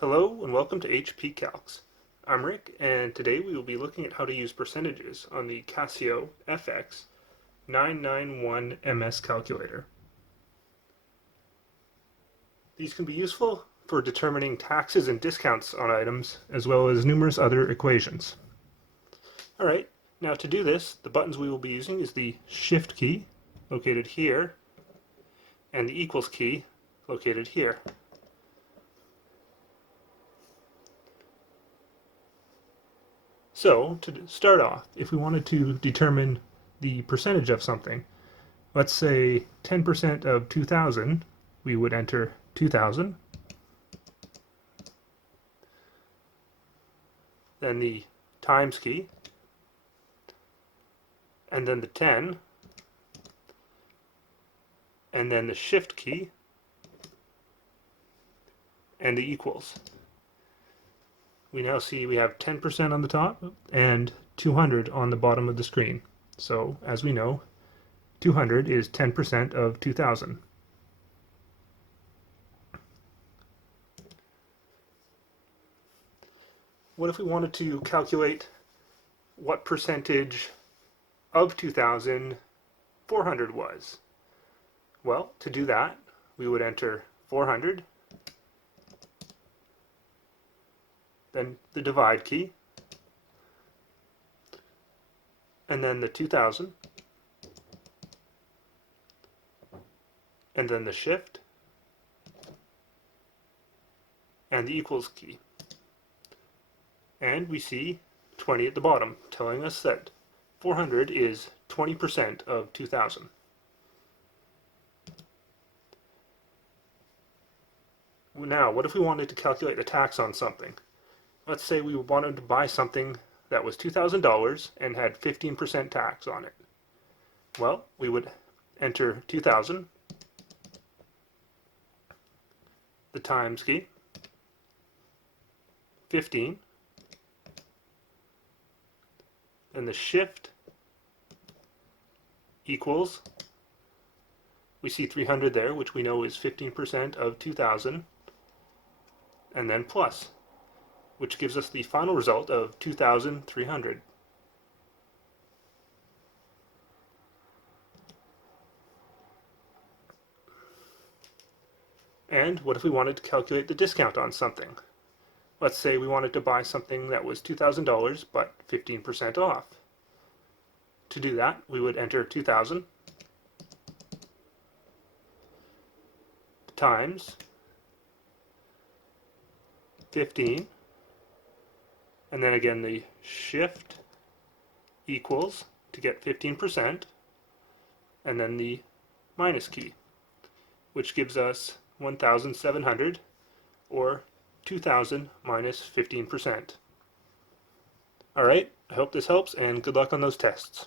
Hello and welcome to HP Calcs. I'm Rick, and today we will be looking at how to use percentages on the CASIO fx-991 MS calculator. These can be useful for determining taxes and discounts on items, as well as numerous other equations. Alright, now to do this, the buttons we will be using is the Shift key, located here, and the equals key, located here. So, to start off, if we wanted to determine the percentage of something, let's say 10% of 2,000, we would enter 2,000, then the times key, and then the 10, and then the Shift key, and the equals. We now see we have 10% on the top and 200 on the bottom of the screen. So, as we know, 200 is 10% of 2,000. What if we wanted to calculate what percentage of 2,000 400 was? Well, to do that, we would enter 400, then the divide key, and then the 2,000, and then the Shift, and the equals key. And we see 20 at the bottom, telling us that 400 is 20% of 2,000. Now, what if we wanted to calculate the tax on something? Let's say we wanted to buy something that was $2,000 and had 15% tax on it. Well, we would enter 2,000, the times key, 15, and the Shift equals, we see 300 there, which we know is 15% of 2,000, and then plus, which gives us the final result of 2,300. And what if we wanted to calculate the discount on something? Let's say we wanted to buy something that was $2,000 but 15% off. To do that, we would enter 2,000 times 15, and then again the Shift equals to get 15%, and then the minus key, which gives us 1,700, or 2,000 minus 15%. Alright, I hope this helps, and good luck on those tests.